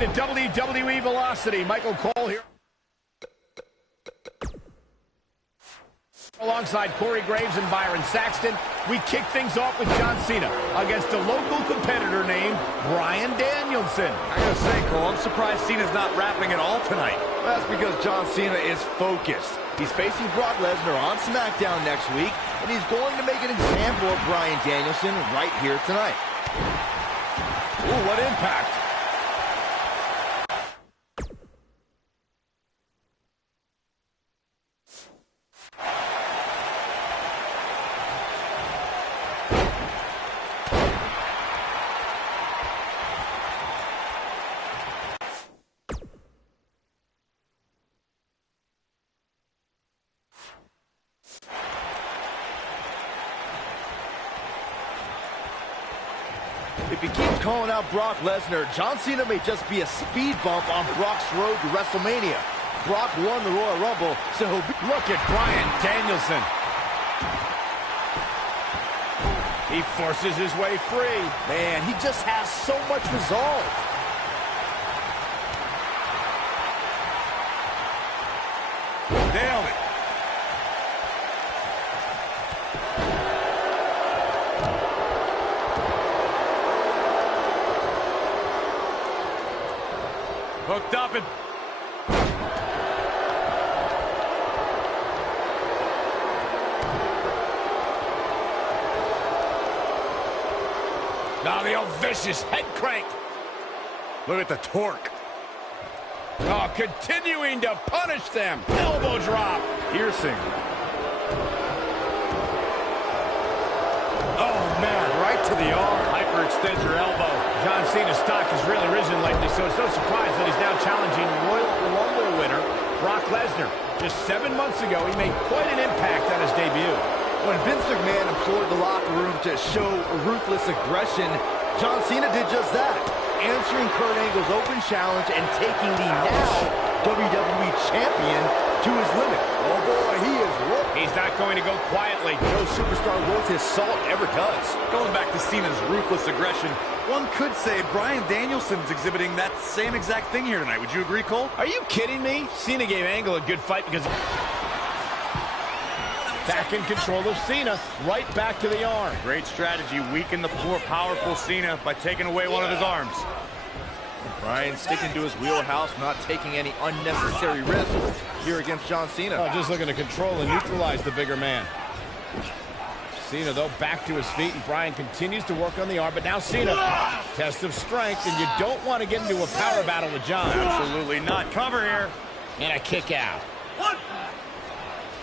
to WWE Velocity. Michael Cole here. Alongside Corey Graves and Byron Saxton, we kick things off with John Cena against a local competitor named Bryan Danielson. I gotta say, Cole, I'm surprised Cena's not rapping at all tonight. That's because John Cena is focused. He's facing Brock Lesnar on SmackDown next week, and he's going to make an example of Bryan Danielson right here tonight. Ooh, what impact. If he keeps calling out Brock Lesnar, John Cena may just be a speed bump on Brock's road to WrestleMania. Brock won the Royal Rumble, so look at Bryan Danielson. He forces his way free. Man, he just has so much resolve. Nailed it. Hooked up and... Now the old vicious head crank. Look at the torque. Oh, continuing to punish them. Elbow drop. Piercing. Oh, man, right to the arm. Hyperextend your elbow. John Cena's stock has really risen lately, so it's no surprise that he's now challenging Royal Rumble winner Brock Lesnar. Just 7 months ago, he made quite an impact on his debut. When Vince McMahon employed the locker room to show ruthless aggression, John Cena did just that, answering Kurt Angle's open challenge and taking the now WWE Champion to his limit. Oh boy, he is working. He's not going to go quietly. No superstar worth his salt ever does. Going back to Cena's ruthless aggression, one could say Bryan Danielson's exhibiting that same exact thing here tonight. Would you agree, Cole? Are you kidding me? Cena gave Angle a good fight because... Back in control of Cena, right back to the arm. Great strategy, weaken the more powerful Cena by taking away one of his arms. Bryan sticking to his wheelhouse, not taking any unnecessary risks here against John Cena. Oh, just looking to control and neutralize the bigger man. Cena, though, back to his feet, and Bryan continues to work on the arm, but now Cena, test of strength, and you don't want to get into a power battle with John. Absolutely not. Cover here. And a kick out.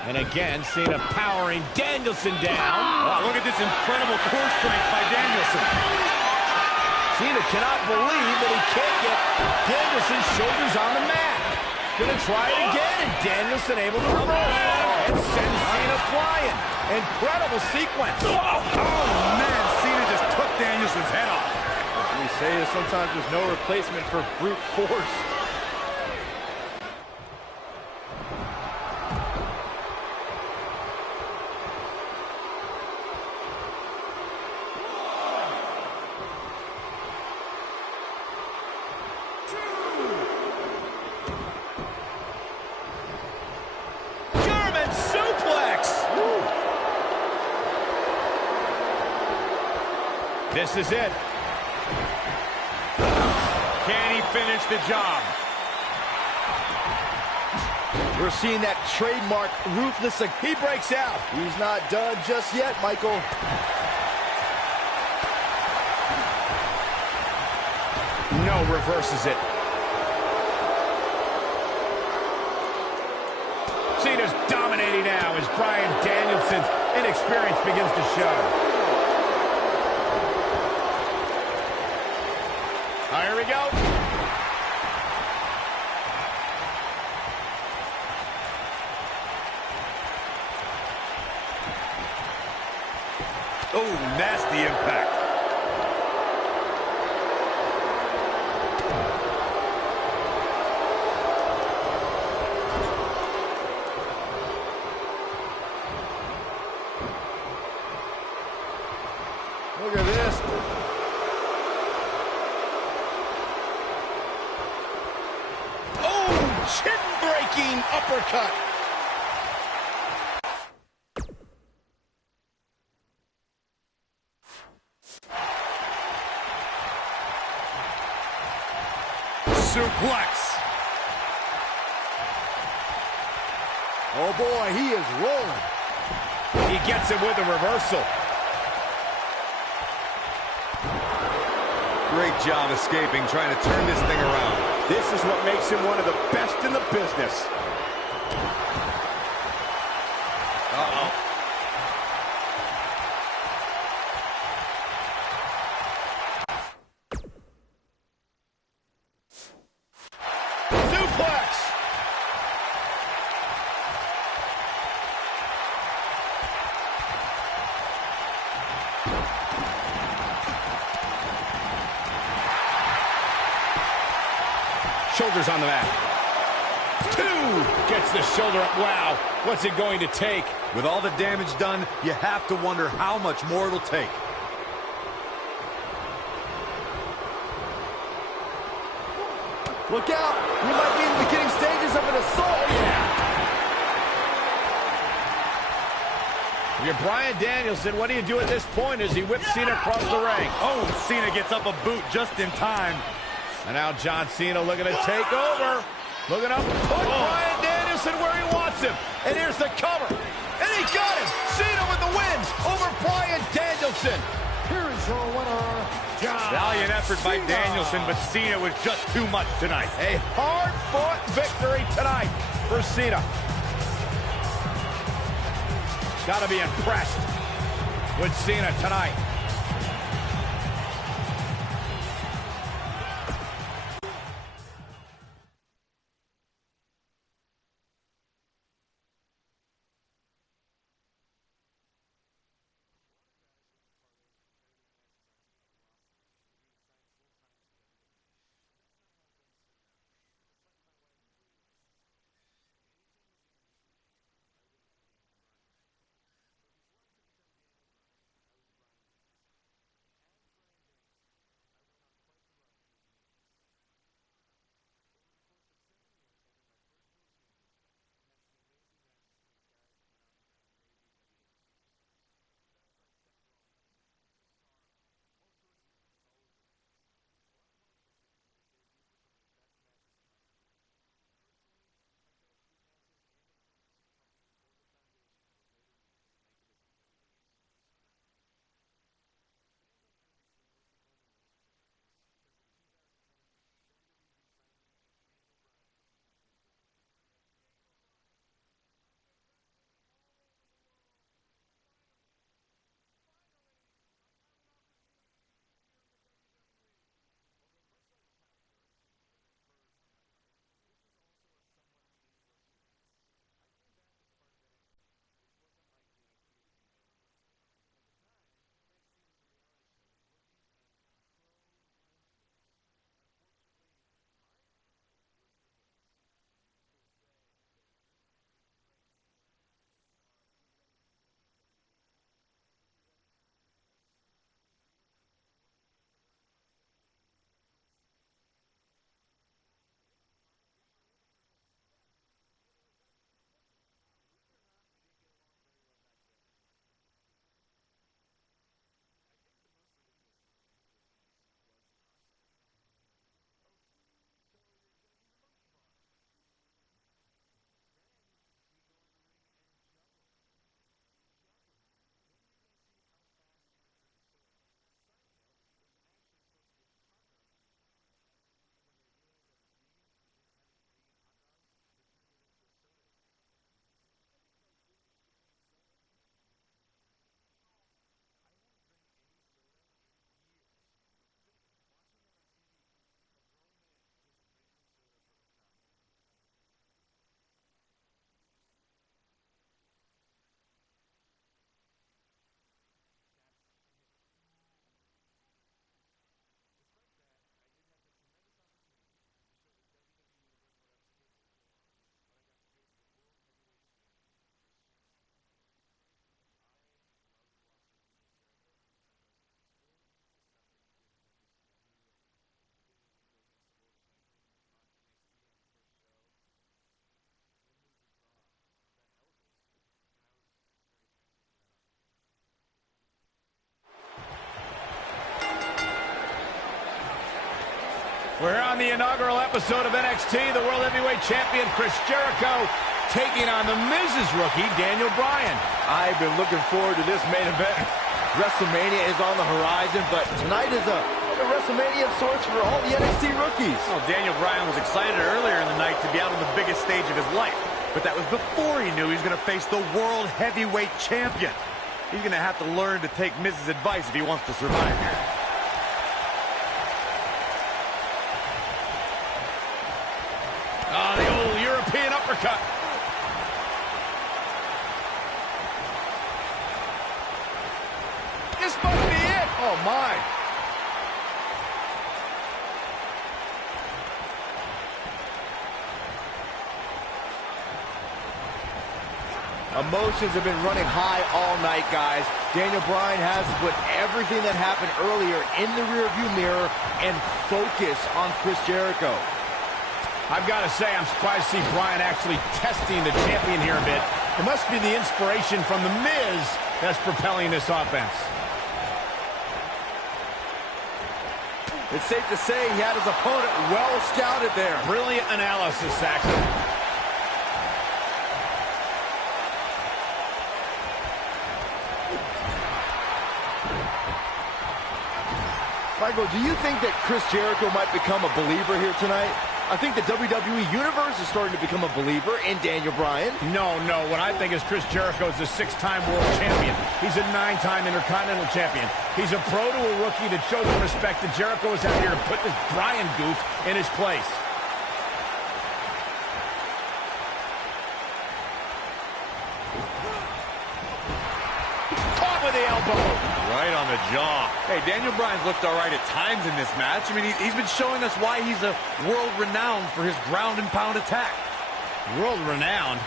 And again, Cena powering Danielson down. Wow, look at this incredible core strength by Danielson. Cena cannot believe that he can't get Danielson's shoulders on the mat. Gonna try it again, and Danielson able to reverse. And sends Cena flying. Incredible sequence. Oh, man, Cena just took Danielson's head off. As we say, sometimes there's no replacement for brute force. This is it. Can he finish the job? We're seeing that trademark ruthless. He breaks out. He's not done just yet, Michael. No, reverses it. Cena's dominating now as Bryan Danielson's inexperience begins to show. Here we go. Oh, nasty impact. Look at this. uppercut. Suplex. Oh boy, he is rolling. He gets it with a reversal. Great job escaping, trying to turn this thing around. This is what makes him one of the best in the business. Uh-oh. Suplex. Shoulders on the mat. 2. Gets the shoulder up. Wow. What's it going to take? With all the damage done, you have to wonder how much more it'll take. Look out. We might be in the beginning stages of an assault. If you're Bryan Danielson, what do you do at this point as he whips Cena across the ring? Oh, Cena gets up a boot just in time. And now John Cena looking to take over. Looking up, put Bryan Danielson where he wants him. And here's the cover. And he got him. Cena with the wins over Bryan Danielson. Here is your winner, John Valiant effort by Cena. Danielson, but Cena was just too much tonight. A hard-fought victory tonight for Cena. Got to be impressed with Cena tonight. We're here on the inaugural episode of NXT. The World Heavyweight Champion Chris Jericho taking on the Miz's rookie, Daniel Bryan. I've been looking forward to this main event. WrestleMania is on the horizon, but tonight is a WrestleMania of sorts for all the NXT rookies. Well, Daniel Bryan was excited earlier in the night to be out on the biggest stage of his life, but that was before he knew he was going to face the World Heavyweight Champion. He's going to have to learn to take Miz's advice if he wants to survive here. Oh, the old European uppercut. This must be it. Oh, my. Emotions have been running high all night, guys. Daniel Bryan has to put everything that happened earlier in the rearview mirror and focus on Chris Jericho. I've got to say, I'm surprised to see Bryan actually testing the champion here a bit. It must be the inspiration from The Miz that's propelling this offense. It's safe to say he had his opponent well scouted there. Brilliant analysis, Saxon. Michael, do you think that Chris Jericho might become a believer here tonight? I think the WWE Universe is starting to become a believer in Daniel Bryan. No. What I think is Chris Jericho is a 6-time world champion. He's a 9-time Intercontinental champion. He's a pro to a rookie that shows the respect that Jericho is out here to put this Bryan goof in his place. Caught with the elbow. Right on the jaw. Hey, Daniel Bryan's looked all right at times in this match. I mean, he's been showing us why he's a world-renowned for his ground and pound attack. World-renowned?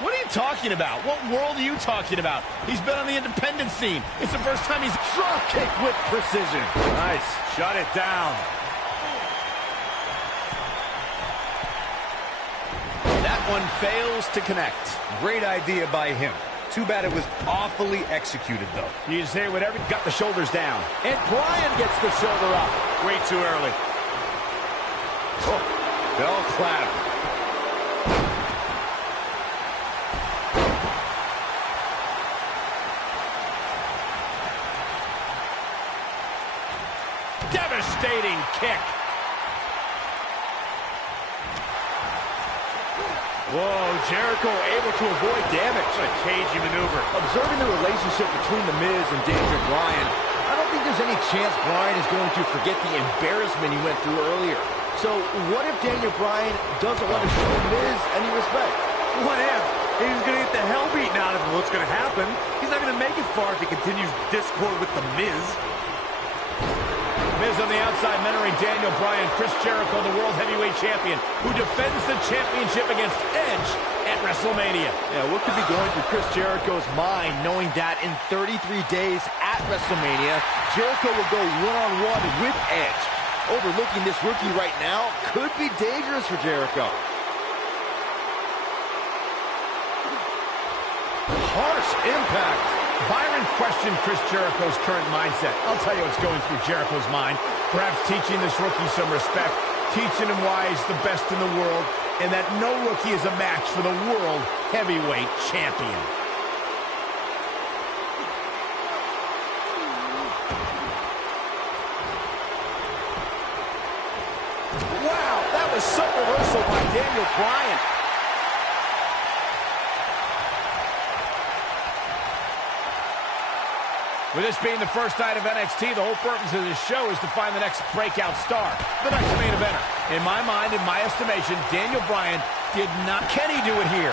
What are you talking about? What world are you talking about? He's been on the independent scene. It's the first time he's Drop kick with precision. Nice. Shut it down. That one fails to connect. Great idea by him. Too bad it was awfully executed, though. You just hear whatever. Got the shoulders down. And Bryan gets the shoulder up. Way too early. Oh, bell clap. Devastating kick. Whoa, Jericho able to avoid damage. What a cagey maneuver. Observing the relationship between The Miz and Daniel Bryan, I don't think there's any chance Bryan is going to forget the embarrassment he went through earlier. So what if Daniel Bryan doesn't want to show Miz any respect? What if? He's going to get the hell beaten out of him. What's going to happen? He's not going to make it far if he continues discord with The Miz. Miz on the outside mentoring Daniel Bryan. Chris Jericho, the World Heavyweight Champion, who defends the championship against Edge at WrestleMania. Yeah, what could be going through Chris Jericho's mind knowing that in 33 days at WrestleMania, Jericho will go one-on-one with Edge? Overlooking this rookie right now could be dangerous for Jericho. Harsh impact. Byron questioned Chris Jericho's current mindset. I'll tell you what's going through Jericho's mind. Perhaps teaching this rookie some respect, teaching him why he's the best in the world, and that no rookie is a match for the World Heavyweight Champion. Wow, that was some reversal by Daniel Bryan. With this being the first night of NXT, the whole purpose of this show is to find the next breakout star, the next main eventer. In my mind, in my estimation, Daniel Bryan did not. Can he do it here?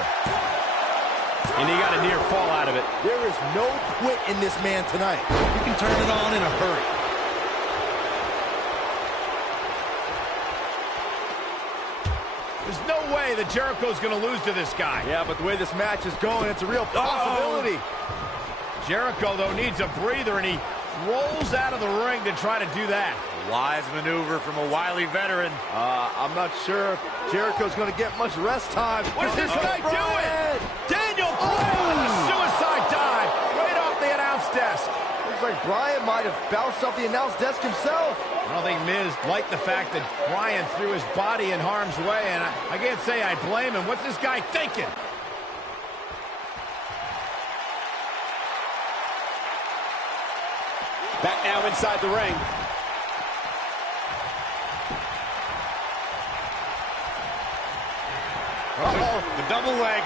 And he got a near fall out of it. There is no quit in this man tonight. He can turn it on in a hurry. There's no way that Jericho's going to lose to this guy. Yeah, but the way this match is going, it's a real possibility. Jericho, though, needs a breather, and he rolls out of the ring to try to do that. Wise maneuver from a wily veteran. I'm not sure if Jericho's going to get much rest time. What's this guy doing? Daniel Bryan with a suicide dive right off the announce desk. Looks like Bryan Bryan might have bounced off the announce desk himself. I don't think Miz liked the fact that Bryan threw his body in harm's way, and I can't say I blame him. What's this guy thinking? Back now inside the ring. Uh-oh, the double leg.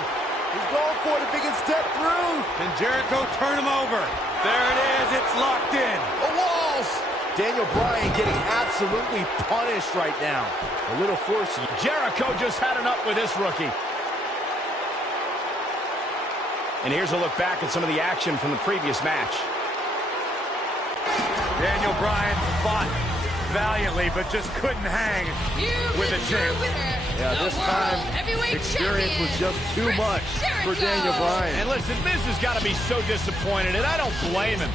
He's going for it if he can step through. Can Jericho turn him over? There it is, it's locked in. The walls. Daniel Bryan getting absolutely punished right now. A little forcey. Jericho just had enough with this rookie. And here's a look back at some of the action from the previous match. Daniel Bryan fought valiantly, but just couldn't hang with the champ. Yeah, this time, experience was just too much for Daniel Bryan. And listen, Miz has got to be so disappointed, and I don't blame him.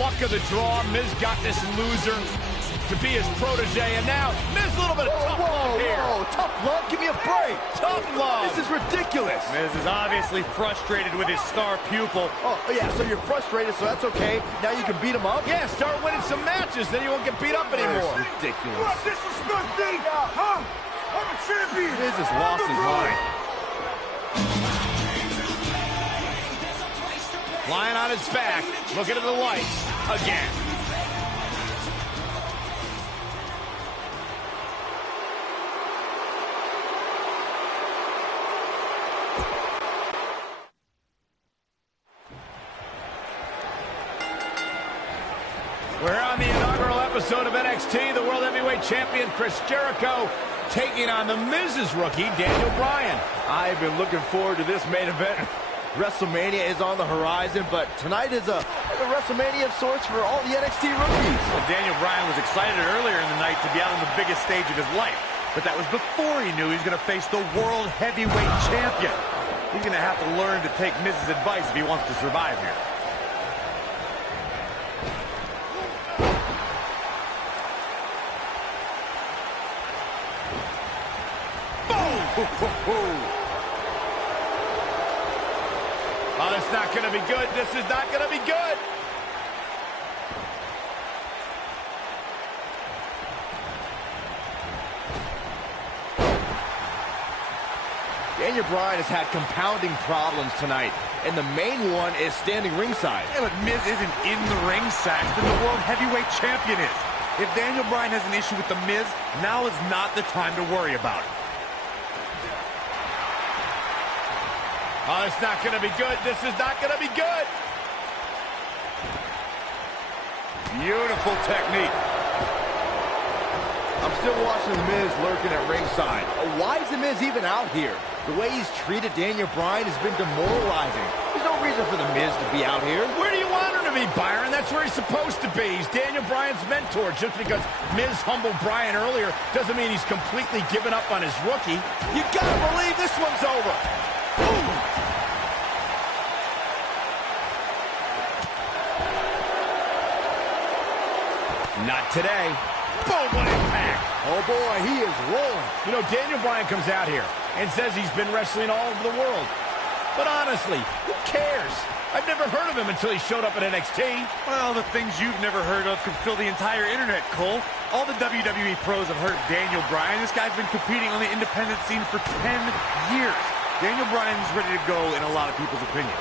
Luck of the draw, Miz got this loser to be his protege, and now Miz a little bit of tough love here. Whoa, tough love? Give me a break. Tough love. This is ridiculous. Miz is obviously frustrated with his star pupil. Oh, yeah, so you're frustrated, so that's okay. Now you can beat him up? Yeah, start winning some matches, then you won't get beat up anymore. That's ridiculous. Disrespect me, huh? I'm a champion. Miz has lost his mind. Lying on his back, looking at the lights again. We're on the inaugural episode of NXT. The World Heavyweight Champion Chris Jericho taking on the Miz's rookie, Daniel Bryan. I've been looking forward to this main event. WrestleMania is on the horizon, but tonight is a WrestleMania of sorts for all the NXT rookies. Well, Daniel Bryan was excited earlier in the night to be out on the biggest stage of his life, but that was before he knew he was going to face the World Heavyweight Champion. He's going to have to learn to take Miz's advice if he wants to survive here. Oh, it's not going to be good. This is not going to be good. Daniel Bryan has had compounding problems tonight, and the main one is standing ringside. Yeah, but Miz isn't in the ring, Saxton. The World Heavyweight Champion is. If Daniel Bryan has an issue with the Miz, now is not the time to worry about it. Oh, it's not going to be good. This is not going to be good. Beautiful technique. I'm still watching The Miz lurking at ringside. Why is The Miz even out here? The way he's treated Daniel Bryan has been demoralizing. There's no reason for The Miz to be out here. Where do you want him to be, Byron? That's where he's supposed to be. He's Daniel Bryan's mentor. Just because Miz humbled Bryan earlier doesn't mean he's completely given up on his rookie. You gotta believe this one's over. Ooh. Not today. Boom, what impact. Oh boy, he is rolling. You know, Daniel Bryan comes out here and says he's been wrestling all over the world. But honestly, who cares? I've never heard of him until he showed up at NXT. Well, the things you've never heard of could fill the entire internet, Cole. All the WWE pros have heard of Daniel Bryan. This guy's been competing on the independent scene for 10 years. Daniel Bryan's ready to go in a lot of people's opinion.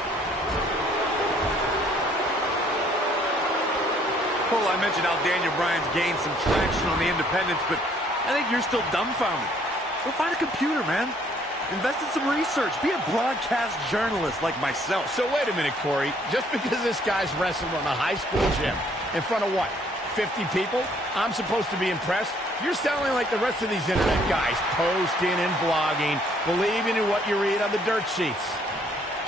Cole, I mentioned how Daniel Bryan's gained some traction on the independents, but I think you're still dumbfounded. Go find a computer, man. Invest in some research. Be a broadcast journalist like myself. So wait a minute, Corey. Just because this guy's wrestled in a high school gym in front of what, 50 people, I'm supposed to be impressed? You're sounding like the rest of these internet guys, posting and blogging, believing in what you read on the dirt sheets.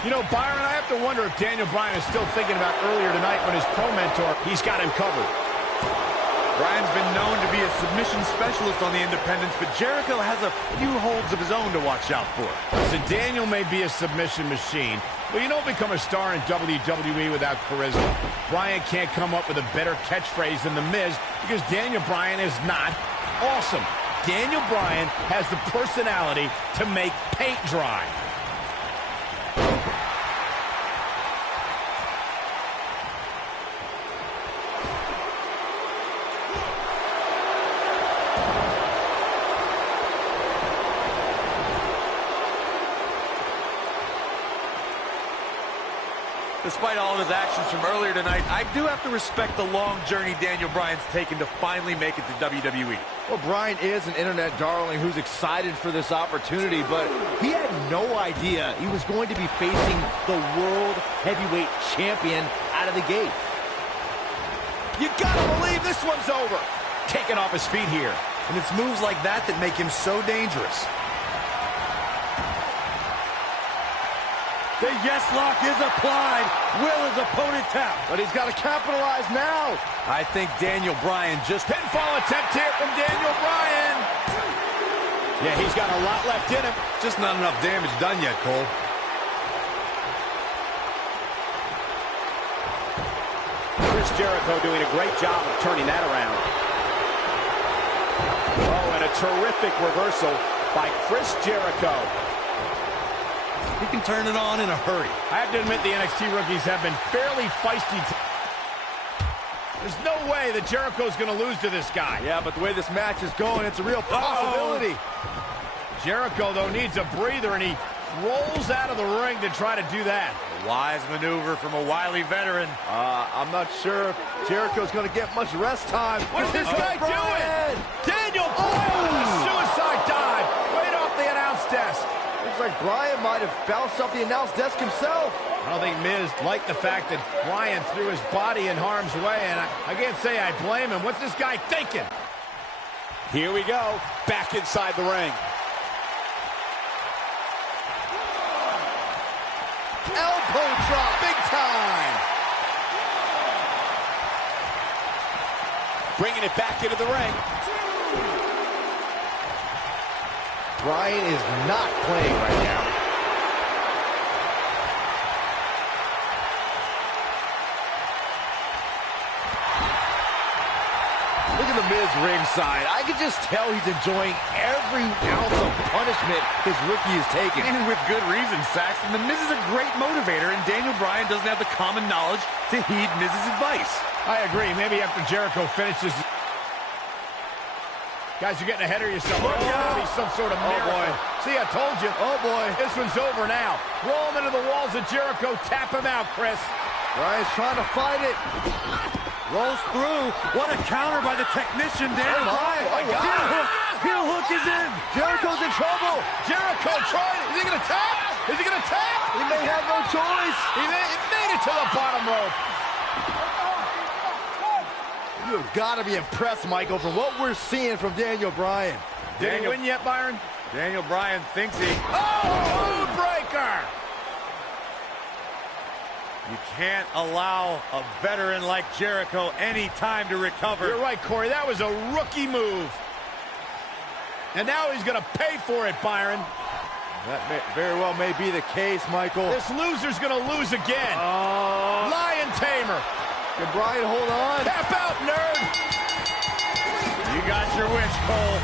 You know, Byron, I have to wonder if Daniel Bryan is still thinking about earlier tonight when his pro mentor, he's got him covered. Bryan's been known to be a submission specialist on the independents, but Jericho has a few holds of his own to watch out for. So Daniel may be a submission machine, but you don't become a star in WWE without charisma. Bryan can't come up with a better catchphrase than The Miz because Daniel Bryan is not awesome. Daniel Bryan has the personality to make paint dry. Despite all of his actions from earlier tonight, I do have to respect the long journey Daniel Bryan's taken to finally make it to WWE. Well, Bryan is an internet darling who's excited for this opportunity, but he had no idea he was going to be facing the World Heavyweight Champion out of the gate. You gotta believe this one's over. Taken off his feet here. And it's moves like that that make him so dangerous. The yes lock is applied. Will his opponent tap? But he's got to capitalize now. I think Daniel Bryan just... Pinfall attempt here from Daniel Bryan. Yeah, he's got a lot left in him. Just not enough damage done yet, Cole. Chris Jericho doing a great job of turning that around. Oh, and a terrific reversal by Chris Jericho. He can turn it on in a hurry. I have to admit the NXT rookies have been fairly feisty. There's no way that Jericho's going to lose to this guy. Yeah, but the way this match is going, it's a real possibility. Jericho, though, needs a breather, and he rolls out of the ring to try to do that. A wise maneuver from a wily veteran. I'm not sure if Jericho's going to get much rest time. What's this guy doing? Daniel Bryan with a suicide dive right off the announce desk. Looks like Bryan might have bounced off the announce desk himself. I don't think Miz liked the fact that Bryan threw his body in harm's way, and I can't say I blame him. What's this guy thinking? Here we go, back inside the ring. Elbow drop, big time. Bringing it back into the ring. Bryan is not playing right now. Look at the Miz ringside. I can just tell he's enjoying every ounce of punishment his rookie is taking. And with good reason, Saxton. The Miz is a great motivator, and Daniel Bryan doesn't have the common knowledge to heed Miz's advice. I agree. Maybe after Jericho finishes... Guys, you're getting ahead of yourself. There's going to be some sort of miracle. Boy. See, I told you. Oh, boy. This one's over now. Roll him into the walls of Jericho. Tap him out, Chris. Bryan's trying to fight it. Rolls through. What a counter by the technician, Daniel Bryan. Oh, my God. Heel hook is in. Jericho's in trouble. Jericho tried it. Is he going to tap? Is he going to tap? He may have no choice. He made it to the bottom rope. You've got to be impressed, Michael, from what we're seeing from Daniel Bryan. Did he win yet, Byron? Daniel Bryan thinks he... Oh, breaker! You can't allow a veteran like Jericho any time to recover. You're right, Corey. That was a rookie move. And now he's going to pay for it, Byron. That very well may be the case, Michael. This loser's going to lose again. Lion Tamer. Can Bryan hold on? Tap out, nerd. You got your wish, Cole.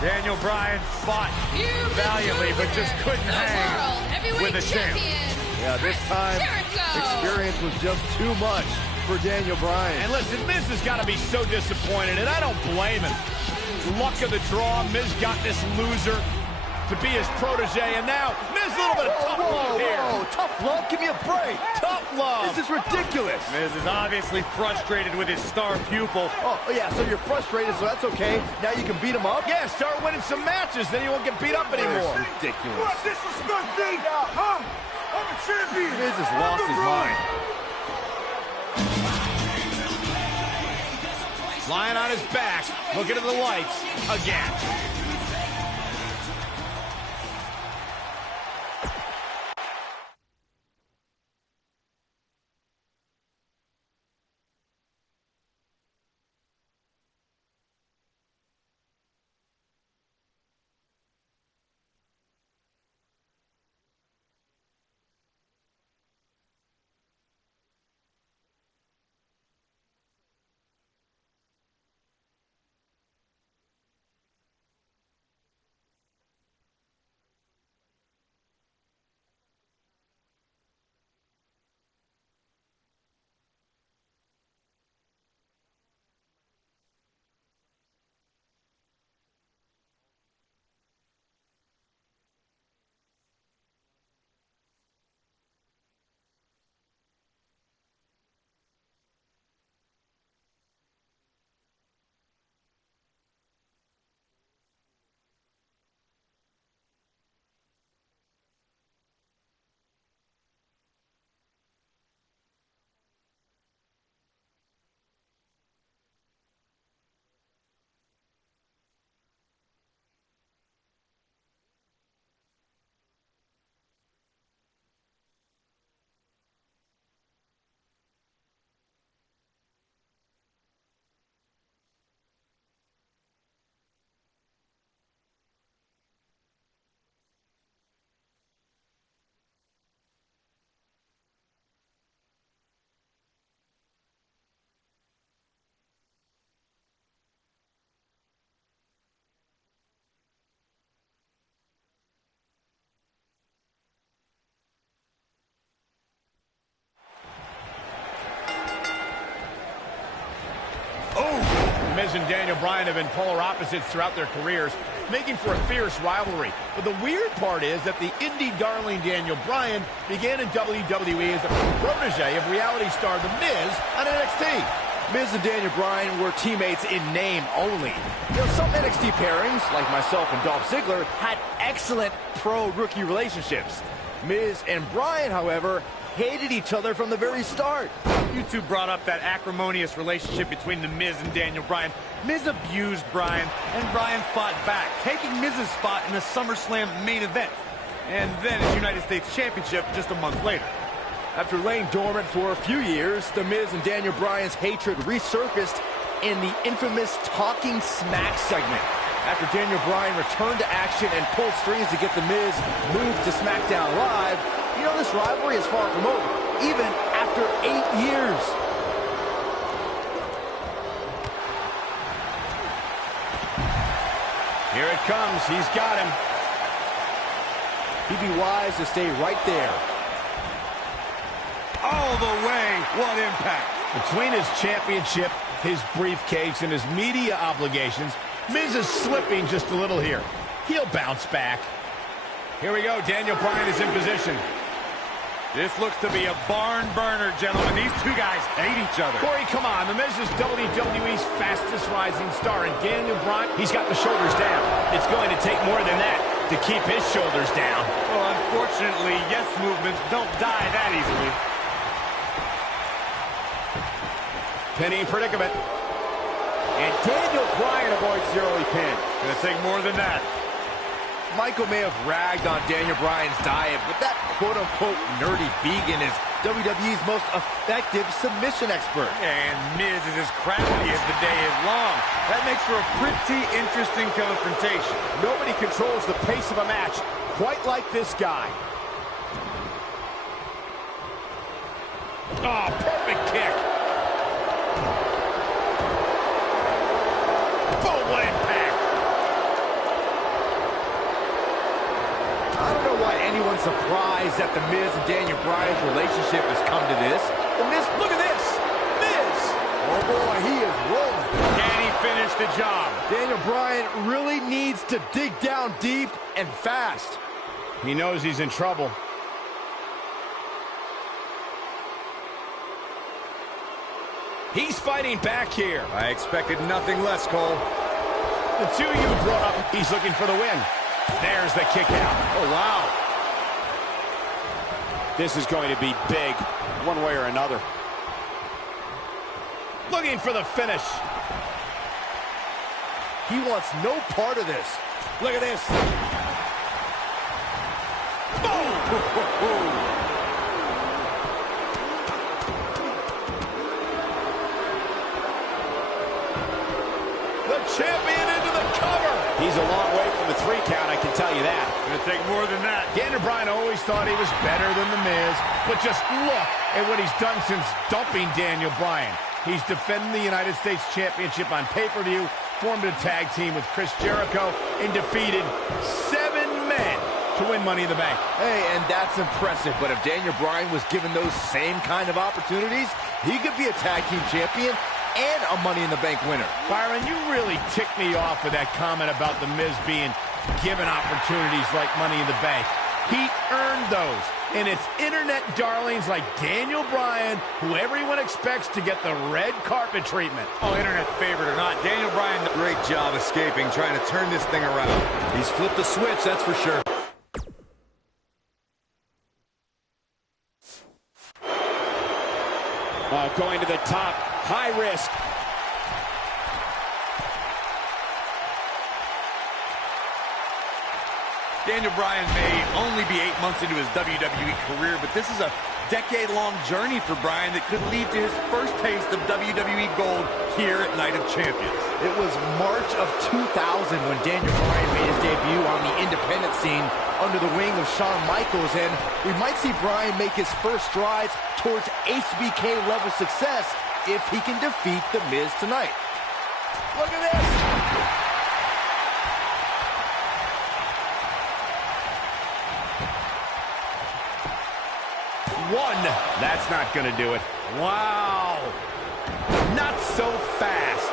Daniel Bryan fought valiantly, but just couldn't hang with the champ. Yeah, this time, experience was just too much for Daniel Bryan. And listen, Miz has got to be so disappointed, and I don't blame him. Luck of the draw, Miz got this loser to be his protege, and now Miz a little bit of tough love here. Whoa, tough love? Give me a break. Tough love. This is ridiculous. Miz is obviously frustrated with his star pupil. Oh, yeah, so you're frustrated, so that's okay. Now you can beat him up? Yeah, start winning some matches, then you won't get beat up anymore. It's ridiculous. What disrespect me? Huh? I'm a champion. Miz has lost his mind. Lying on his back, looking at the lights again. Miz and Daniel Bryan have been polar opposites throughout their careers, making for a fierce rivalry. But the weird part is that the indie darling Daniel Bryan began in WWE as a protege of reality star The Miz on NXT. Miz and Daniel Bryan were teammates in name only. You know, some NXT pairings, like myself and Dolph Ziggler, had excellent pro-rookie relationships. Miz and Bryan, however, hated each other from the very start. You two brought up that acrimonious relationship between The Miz and Daniel Bryan. Miz abused Bryan, and Bryan fought back, taking Miz's spot in the SummerSlam main event, and then his United States Championship just a month later. After laying dormant for a few years, The Miz and Daniel Bryan's hatred resurfaced in the infamous Talking Smack segment. After Daniel Bryan returned to action and pulled strings to get The Miz moved to SmackDown Live, you know, this rivalry is far from over, even after 8 years. Here it comes. He's got him. He'd be wise to stay right there. All the way. What impact. Between his championship, his briefcase, and his media obligations, Miz is slipping just a little here. He'll bounce back. Here we go. Daniel Bryan is in position. This looks to be a barn burner, gentlemen. These two guys hate each other. Corey, come on. The Miz is WWE's fastest rising star, and Daniel Bryan, he's got the shoulders down. It's going to take more than that to keep his shoulders down. Well, unfortunately, yes movements don't die that easily. Pinning predicament. And Daniel Bryan avoids the early pin. Gonna take more than that. Michael may have ragged on Daniel Bryan's diet, but that quote-unquote nerdy vegan is WWE's most effective submission expert. And Miz is as crafty as the day is long. That makes for a pretty interesting confrontation. Nobody controls the pace of a match quite like this guy. Oh, perfect kick. Boom, what impact. I don't know why anyone's surprised that The Miz and Daniel Bryan's relationship has come to this. The Miz, look at this! Miz! Oh boy, he is rolling. Can he finish the job? Daniel Bryan really needs to dig down deep and fast. He knows he's in trouble. He's fighting back here. I expected nothing less, Cole. The two you brought up, he's looking for the win. There's the kick out. Oh, wow. This is going to be big, one way or another. Looking for the finish. He wants no part of this. Look at this. Boom! Champion into the cover. He's a long way from the 3 count, I can tell you that. Gonna take more than that. Daniel Bryan always thought he was better than The Miz, but just look at what he's done since dumping Daniel Bryan. He's defending the United States Championship on pay-per-view, formed a tag team with Chris Jericho, and defeated 7 men to win Money in the Bank. Hey, and that's impressive, but if Daniel Bryan was given those same kind of opportunities, he could be a tag team champion and a Money in the Bank winner. Byron, you really ticked me off with that comment about The Miz being given opportunities like Money in the Bank. He earned those, and it's internet darlings like Daniel Bryan who everyone expects to get the red carpet treatment. Oh, internet favorite or not, Daniel Bryan, great job escaping, trying to turn this thing around. He's flipped the switch, that's for sure. Going to the top, high risk. Daniel Bryan may only be 8 months into his WWE career, but this is a decade-long journey for Bryan that could lead to his first taste of WWE gold here at Night of Champions. It was March of 2000 when Daniel Bryan made his debut on the independent scene under the wing of Shawn Michaels, and we might see Bryan make his first strides towards HBK-level success if he can defeat The Miz tonight. Look at this! One. That's not going to do it. Wow. Not so fast.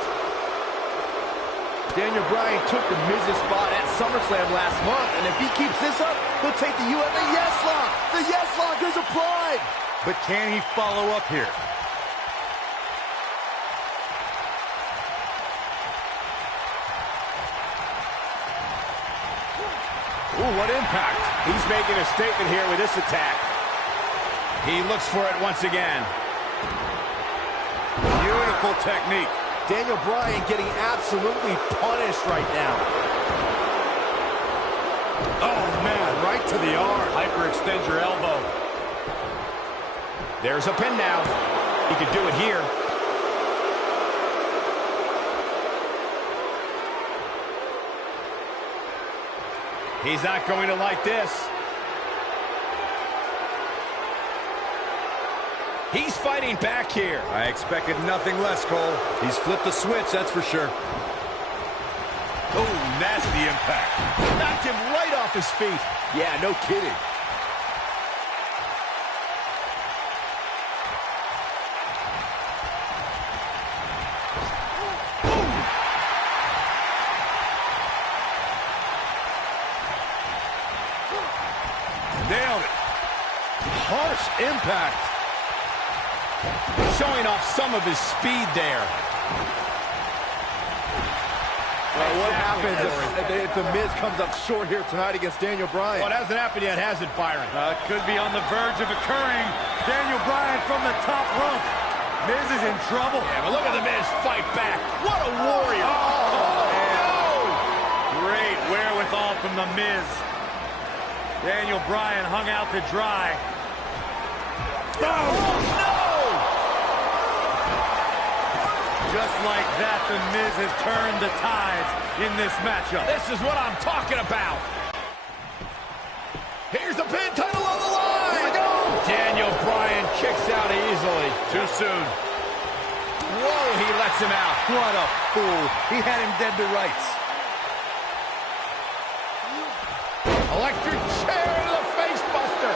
Daniel Bryan took the Miz's spot at SummerSlam last month, and if he keeps this up, he'll take the U.S. The yes lock! The yes lock is applied! But can he follow up here? Ooh, what impact. He's making a statement here with this attack. He looks for it once again. Beautiful technique. Daniel Bryan getting absolutely punished right now. Oh, man, right to the arm. Hyperextend your elbow. There's a pin now. He could do it here. He's not going to like this. He's fighting back here. I expected nothing less, Cole. He's flipped the switch, that's for sure. Oh, nasty impact. Knocked him right off his feet. Yeah, no kidding. Nailed it. Harsh impact. Showing off some of his speed there. Well, what happens if the Miz comes up short here tonight against Daniel Bryan? Well, it hasn't happened yet, has it, Byron? It could be on the verge of occurring. Daniel Bryan from the top rope. Miz is in trouble. Yeah, but look at the Miz fight back. What a warrior. Great wherewithal from the Miz. Daniel Bryan hung out to dry. Oh, no! Just like that, the Miz has turned the tides in this matchup. This is what I'm talking about. Here's the pin, title on the line. Here we go. Daniel Bryan kicks out easily. Too soon. Whoa, he lets him out. What a fool. He had him dead to rights. Electric chair to the face buster.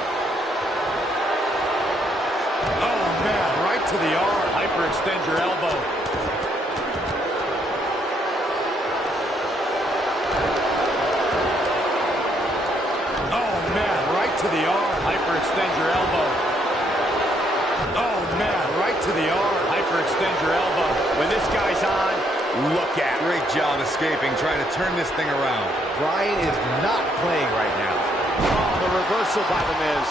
Oh, man, right to the arm. Hyperextend your elbow. Oh, man, right to the arm. Hyperextend your elbow. Oh, man, right to the arm. Hyperextend your elbow. When this guy's on, look at him. Great job escaping, trying to turn this thing around. Bryan is not playing right now. Oh, the reversal by the Miz.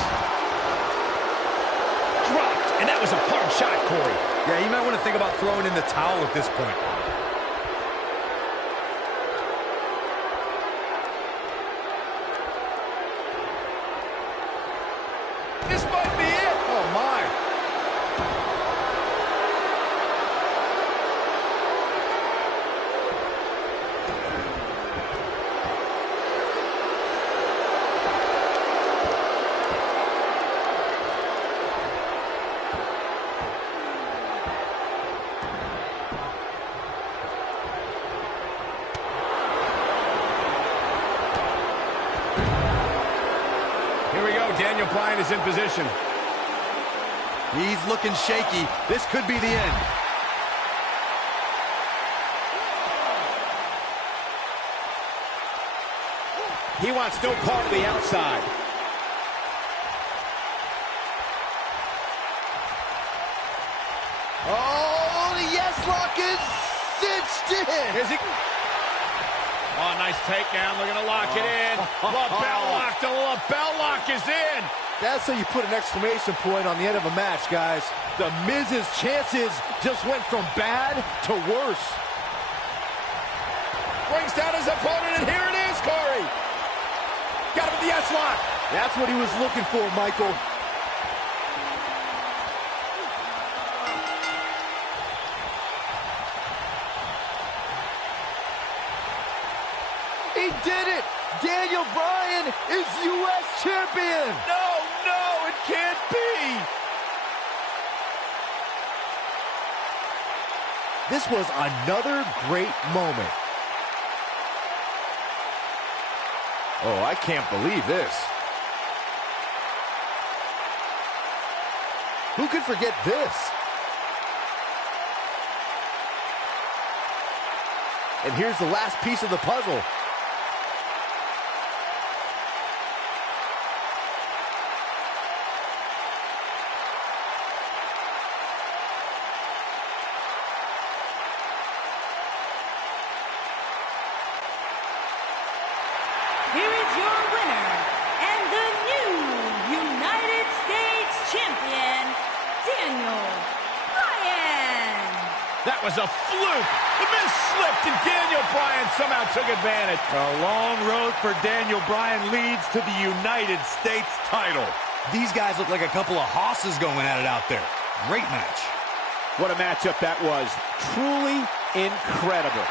Dropped, and that was a hard shot, Corey. Yeah, you might want to think about throwing in the towel at this point. This might be it. Oh, my. Here we go. Daniel Bryan is in position. He's looking shaky. This could be the end. He wants no part of the outside. Oh, the yes lock is cinched in. Is he? Oh, nice takedown. Looking to lock it in. Lapel lock. The lapel lock is in. That's how you put an exclamation point on the end of a match, guys. The Miz's chances just went from bad to worse. Brings down his opponent, and here it is, Corey. Got him with the S-lock. That's what he was looking for, Michael. He did it! Daniel Bryan is U.S. champion! No, it can't be. This was another great moment. Oh, I can't believe this. Who could forget this? And here's the last piece of the puzzle. Here is your winner, and the new United States Champion, Daniel Bryan. That was a fluke. The Miz slipped, and Daniel Bryan somehow took advantage. A long road for Daniel Bryan leads to the United States title. These guys look like a couple of hosses going at it out there. Great match. What a matchup that was. Truly incredible.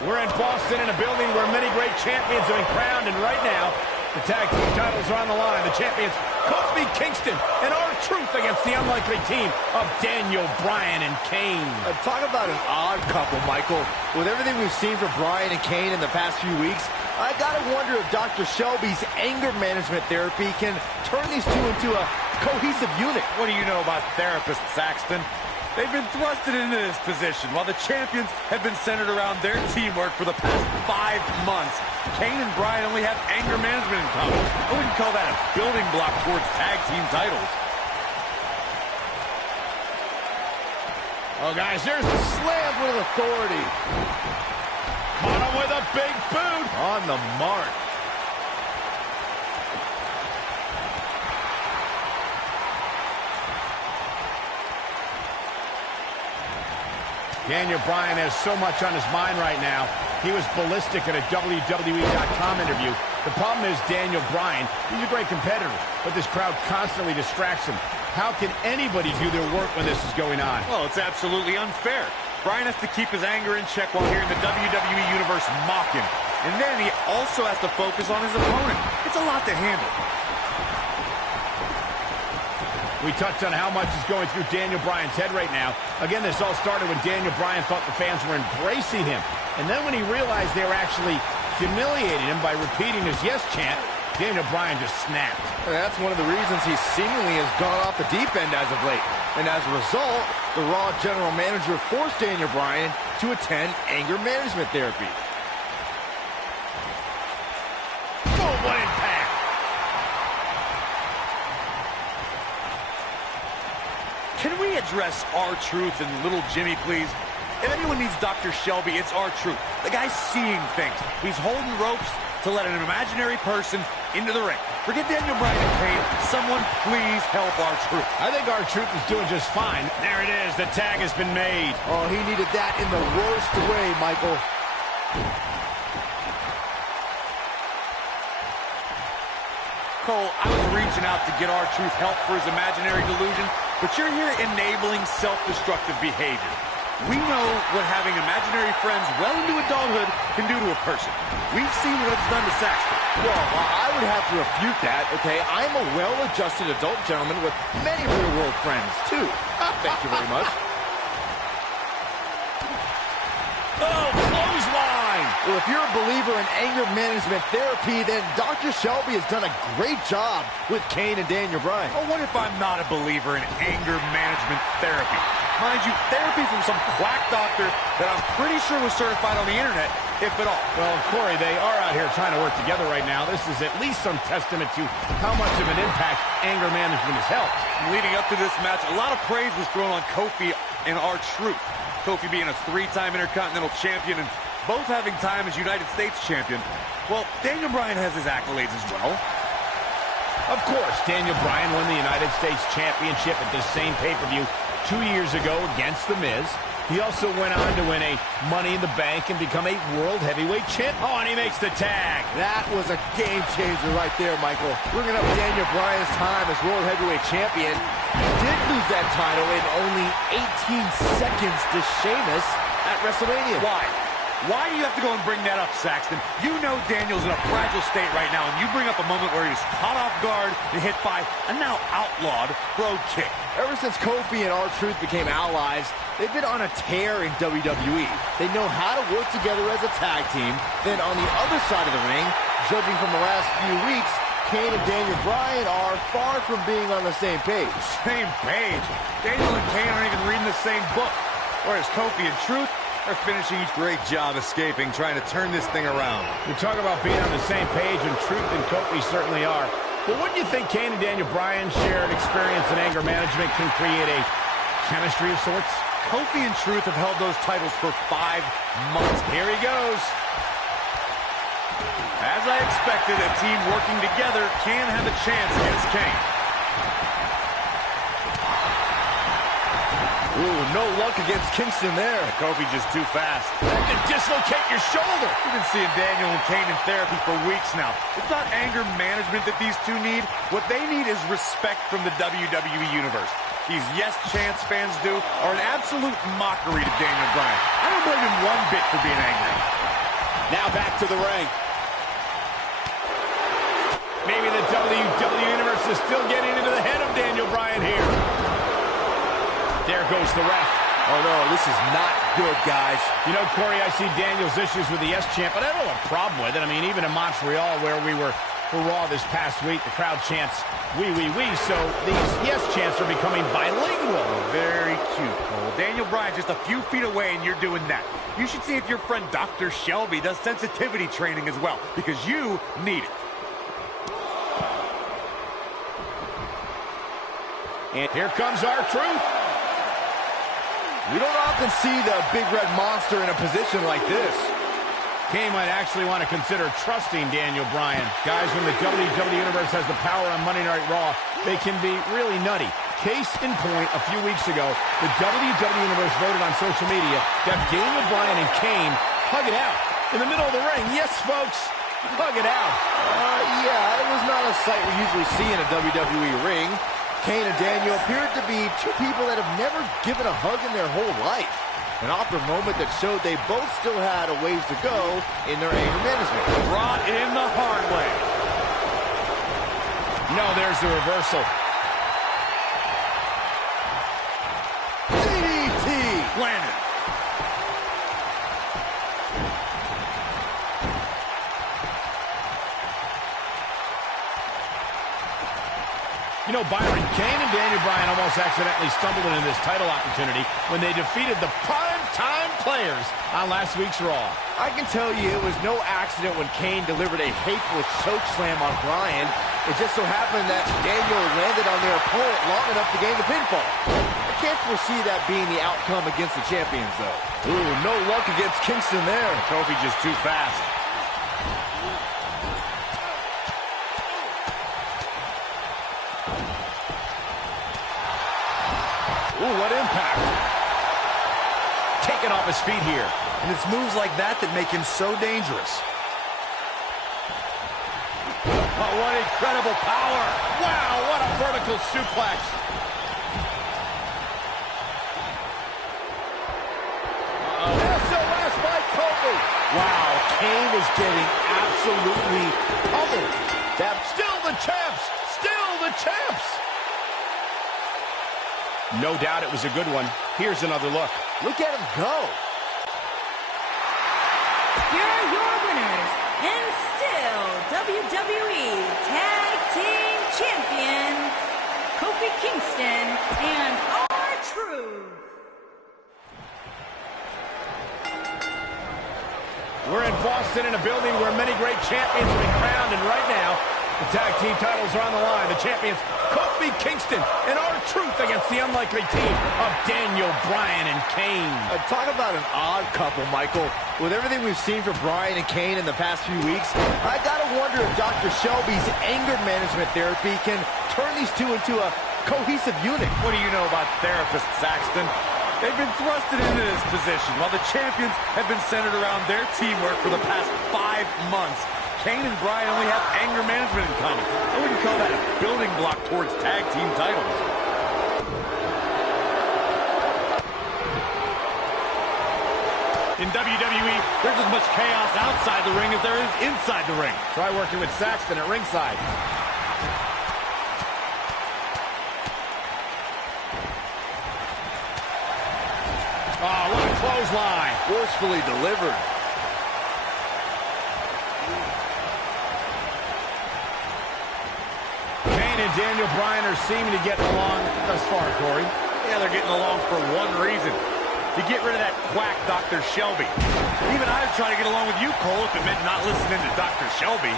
We're in Boston in a building where many great champions have been crowned, and right now, the tag team titles are on the line. The champions, Kofi Kingston and R-Truth against the unlikely team of Daniel Bryan and Kane. Talk about an odd couple, Michael. With everything we've seen from Bryan and Kane in the past few weeks, I gotta wonder if Dr. Shelby's anger management therapy can turn these two into a cohesive unit. What do you know about therapists, Saxton? They've been thrusted into this position while the champions have been centered around their teamwork for the past 5 months. Kane and Bryan only have anger management in common. I wouldn't call that a building block towards tag team titles. Oh, guys, there's the Slam with authority. caught him with a big boot. On the mark. Daniel Bryan has so much on his mind right now. He was ballistic in a WWE.com interview. The problem is Daniel Bryan, he's a great competitor, but this crowd constantly distracts him. How can anybody do their work when this is going on? Well, it's absolutely unfair. Bryan has to keep his anger in check while hearing the WWE Universe mock him. And then he also has to focus on his opponent. It's a lot to handle. We touched on how much is going through Daniel Bryan's head right now. Again, this all started when Daniel Bryan thought the fans were embracing him. And then when he realized they were actually humiliating him by repeating his yes chant, Daniel Bryan just snapped. That's one of the reasons he seemingly has gone off the deep end as of late. And as a result, the Raw general manager forced Daniel Bryan to attend anger management therapy. Boom, what impact! address R-Truth and little Jimmy, please? If anyone needs Dr. Shelby, it's R-Truth. The guy's seeing things. He's holding ropes to let an imaginary person into the ring. Forget Daniel Bryan and Kane. Someone please help R-Truth. I think R-Truth is doing just fine. There it is. The tag has been made. Oh, he needed that in the worst way, Michael. Cole, I was reaching out to get R-Truth help for his imaginary delusion, but you're here enabling self-destructive behavior. We know what having imaginary friends well into adulthood can do to a person. We've seen what it's done to Saxton. Well, I would have to refute that, okay? I'm a well-adjusted adult gentleman with many real-world friends, too. Thank you very much. Oh, clothesline! Well, if you're a believer in anger management therapy, then Dr. Shelby has done a great job with Kane and Daniel Bryan. Oh, what if I'm not a believer in anger management therapy? Mind you, therapy from some quack doctor that I'm pretty sure was certified on the internet, if at all. Well, Corey, they are out here trying to work together right now. This is at least some testament to how much of an impact anger management has helped. Leading up to this match, a lot of praise was thrown on Kofi and R-Truth. Kofi being a 3-time Intercontinental Champion and both having time as United States Champion. Well, Daniel Bryan has his accolades as well. Of course, Daniel Bryan won the United States Championship at this same pay-per-view 2 years ago against The Miz. He also went on to win a Money in the Bank and become a World Heavyweight Champ. Oh, and he makes the tag. That was a game changer right there, Michael. Bringing up Daniel Bryan's time as World Heavyweight Champion. He did lose that title in only 18 seconds to Sheamus at WrestleMania. Why? Why do you have to go and bring that up, Saxton? You know Daniel's in a fragile state right now, and you bring up a moment where he was caught off guard and hit by a now outlawed Brogue Kick. Ever since Kofi and R-Truth became allies, they've been on a tear in WWE. They know how to work together as a tag team. Then on the other side of the ring, judging from the last few weeks, Kane and Daniel Bryan are far from being on the same page. Same page? Daniel and Kane aren't even reading the same book. Whereas Kofi and Truth are finishing each great job escaping, trying to turn this thing around. You talk about being on the same page, and Truth and Kofi certainly are. But wouldn't you think Kane and Daniel Bryan's shared experience in anger management can create a chemistry of sorts? Kofi and Truth have held those titles for 5 months. Here he goes. As I expected, a team working together can have a chance against Kane. Ooh, no luck against Kingston there. Kofi just too fast. That could dislocate your shoulder. We've been seeing Daniel and Kane in therapy for weeks now. It's not anger management that these two need. What they need is respect from the WWE Universe. These Yes Chance fans do are an absolute mockery to Daniel Bryan. I don't blame him one bit for being angry. Now back to the ring. Maybe the WWE Universe is still getting into the head of Daniel Bryan here. There goes the ref. Oh, no, this is not good, guys. You know, Corey, I see Daniel's issues with the Yes Chant, but I don't have a problem with it. I mean, even in Montreal, where we were for Raw this past week, the crowd chants, "We, we, we," so these Yes Chants are becoming bilingual. Very cute, Cole. Daniel Bryan just a few feet away, and you're doing that. You should see if your friend Dr. Shelby does sensitivity training as well, because you need it. And here comes R-Truth. We don't often see the big red monster in a position like this. Kane might actually want to consider trusting Daniel Bryan. Guys, when the WWE Universe has the power on Monday Night Raw, they can be really nutty. Case in point, a few weeks ago, the WWE Universe voted on social media to have Daniel Bryan and Kane hug it out in the middle of the ring. Yes, folks, hug it out. Yeah, it was not a sight we usually see in a WWE ring. Kane and Daniel appeared to be two people that have never given a hug in their whole life. An awkward moment that showed they both still had a ways to go in their anger management. Brought in the hard way. No, there's the reversal. DDT! Landed. You know, Byron, Kane and Daniel Bryan almost accidentally stumbled into this title opportunity when they defeated the prime-time players on last week's Raw. I can tell you it was no accident when Kane delivered a hateful chokeslam on Bryan. It just so happened that Daniel landed on their opponent long enough to gain the pinfall. can't foresee that being the outcome against the champions, though. Ooh, no luck against Kingston there. The trophy just too fast. Ooh, what impact. Taken off his feet here. And it's moves like that that make him so dangerous. Oh, what incredible power. Wow, what a vertical suplex. SOS by Kofi. Wow, Kane is getting absolutely pummeled. That's still the champs. Still the champs. No doubt it was a good one. Here's another look. Look at him go. Here are your winners, and still WWE Tag Team Champions, Kofi Kingston and R-Truth. We're in Boston in a building where many great champions have been crowned, and right now, the tag team titles are on the line. The champions, Kofi Kingston and R-Truth against the unlikely team of Daniel Bryan and Kane. Talk about an odd couple, Michael. With everything we've seen from Bryan and Kane in the past few weeks, I gotta wonder if Dr. Shelby's anger management therapy can turn these two into a cohesive unit. What do you know about therapists, Saxton? They've been thrusted into this position while the champions have been centered around their teamwork for the past 5 months. Kane and Bryan only have anger management in common. I wouldn't call that a building block towards tag team titles. In WWE, there's as much chaos outside the ring as there is inside the ring. Try working with Saxton at ringside. Oh, what a clothesline. Forcefully delivered. Kane and Daniel Bryan are seeming to get along thus far, Corey. Yeah, they're getting along for one reason. To get rid of that quack Dr. Shelby. Even I'd try to get along with you, Cole, if it meant not listening to Dr. Shelby.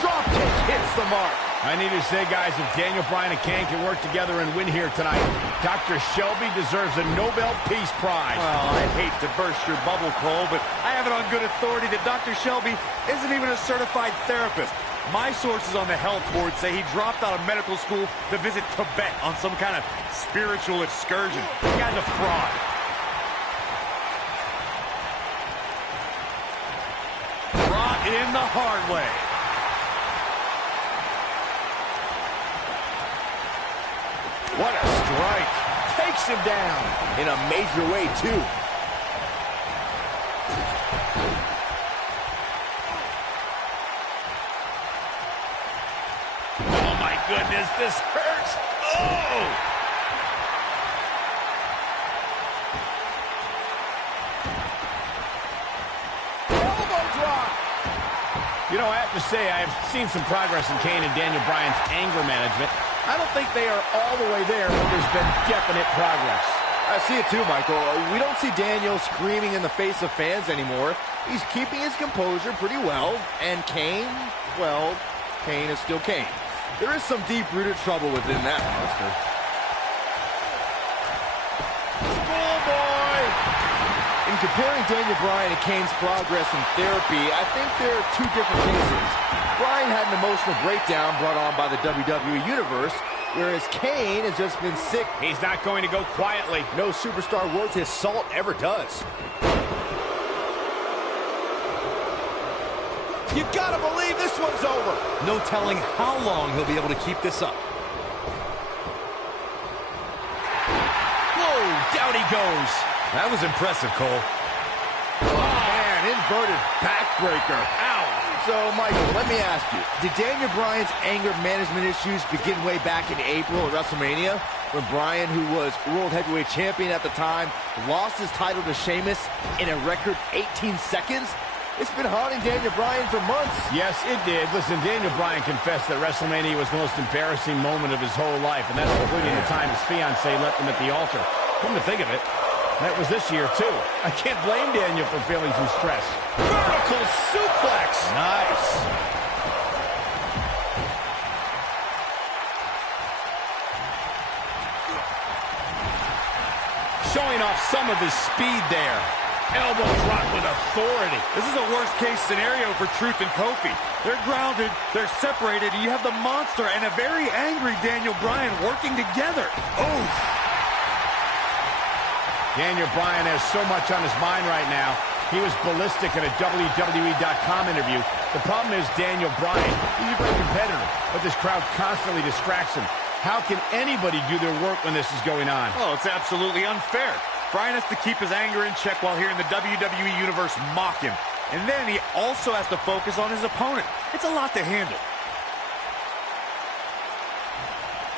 Dropkick hits the mark. I need to say, guys, if Daniel Bryan and Kane can work together and win here tonight, Dr. Shelby deserves a Nobel Peace Prize. Well, I hate to burst your bubble, Cole, but I have it on good authority that Dr. Shelby isn't even a certified therapist. My sources on the health board say he dropped out of medical school to visit Tibet on some kind of spiritual excursion. The guy's a fraud. Brought in the hard way. What a strike. Takes him down in a major way, too. Oh, my goodness, this hurts. Oh! Elbow drop. You know, I have to say, I've seen some progress in Kane and Daniel Bryan's anger management. I don't think they are all the way there, but there's been definite progress. I see it too, Michael. We don't see Daniel screaming in the face of fans anymore. He's keeping his composure pretty well. And Kane, well, Kane is still Kane. There is some deep-rooted trouble within that monster. Schoolboy! In comparing Daniel Bryan and Kane's progress in therapy, I think there are two different cases. Bryan had an emotional breakdown brought on by the WWE Universe, whereas Kane has just been sick. He's not going to go quietly. No superstar worth his salt ever does. You gotta believe this one's over. No telling how long he'll be able to keep this up. Whoa, down he goes. That was impressive, Cole. Oh, man, inverted backbreaker. Ow. So, Michael, let me ask you, did Daniel Bryan's anger management issues begin way back in April at WrestleMania, when Bryan, who was World Heavyweight Champion at the time, lost his title to Sheamus in a record 18 seconds? It's been haunting Daniel Bryan for months. Yes, it did. Listen, Daniel Bryan confessed that WrestleMania was the most embarrassing moment of his whole life, and that's including the time his fiancée left him at the altar. Come to think of it, that was this year, too. I can't blame Daniel for feeling some stress. Vertical suplex! Nice. showing off some of his speed there. Elbow drop with authority. This is a worst-case scenario for Truth and Kofi. They're grounded, they're separated, and you have the monster and a very angry Daniel Bryan working together. Oh! Daniel Bryan has so much on his mind right now. He was ballistic in a WWE.com interview. The problem is Daniel Bryan, he's a great competitor, but this crowd constantly distracts him. How can anybody do their work when this is going on? Oh, it's absolutely unfair. Bryan has to keep his anger in check while hearing the WWE Universe mock him. And then he also has to focus on his opponent. It's a lot to handle.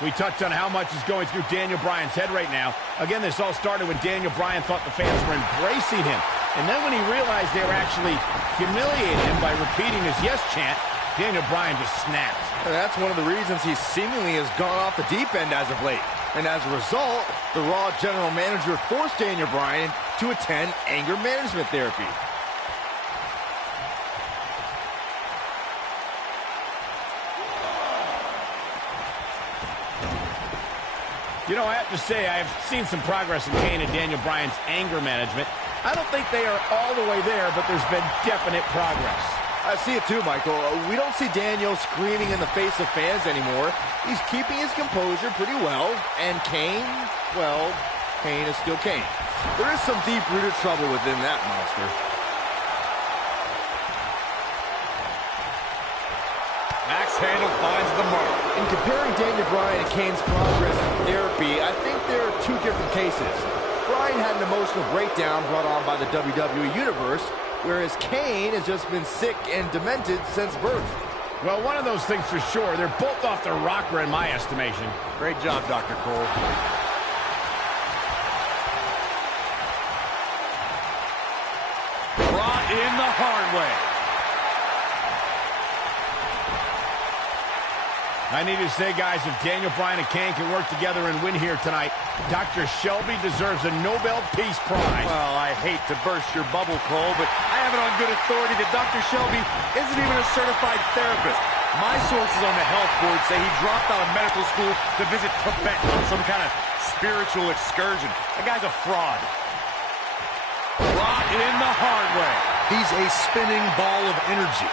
We touched on how much is going through Daniel Bryan's head right now. Again, this all started when Daniel Bryan thought the fans were embracing him. And then when he realized they were actually humiliating him by repeating his yes chant, Daniel Bryan just snapped. And that's one of the reasons he seemingly has gone off the deep end as of late. And as a result, the Raw general manager forced Daniel Bryan to attend anger management therapy. You know, I have to say, I have seen some progress in Kane and Daniel Bryan's anger management. I don't think they are all the way there, but there's been definite progress. I see it too, Michael. We don't see Daniel screaming in the face of fans anymore. He's keeping his composure pretty well. And Kane, well, Kane is still Kane. There is some deep-rooted trouble within that monster. Axe handle finds the mark. In comparing Daniel Bryan and Kane's progress in therapy, I think there are two different cases. Bryan had an emotional breakdown brought on by the WWE Universe, whereas Kane has just been sick and demented since birth. Well, one of those things for sure. They're both off their rocker in my estimation. Great job, Dr. Cole. Brought in the hard way. I need to say, guys, if Daniel Bryan and Kane can work together and win here tonight, Dr. Shelby deserves a Nobel Peace Prize. Well, I hate to burst your bubble, Cole, but I have it on good authority that Dr. Shelby isn't even a certified therapist. My sources on the health board say he dropped out of medical school to visit Tibet on some kind of spiritual excursion. The guy's a fraud. Brought in the hard way. He's a spinning ball of energy.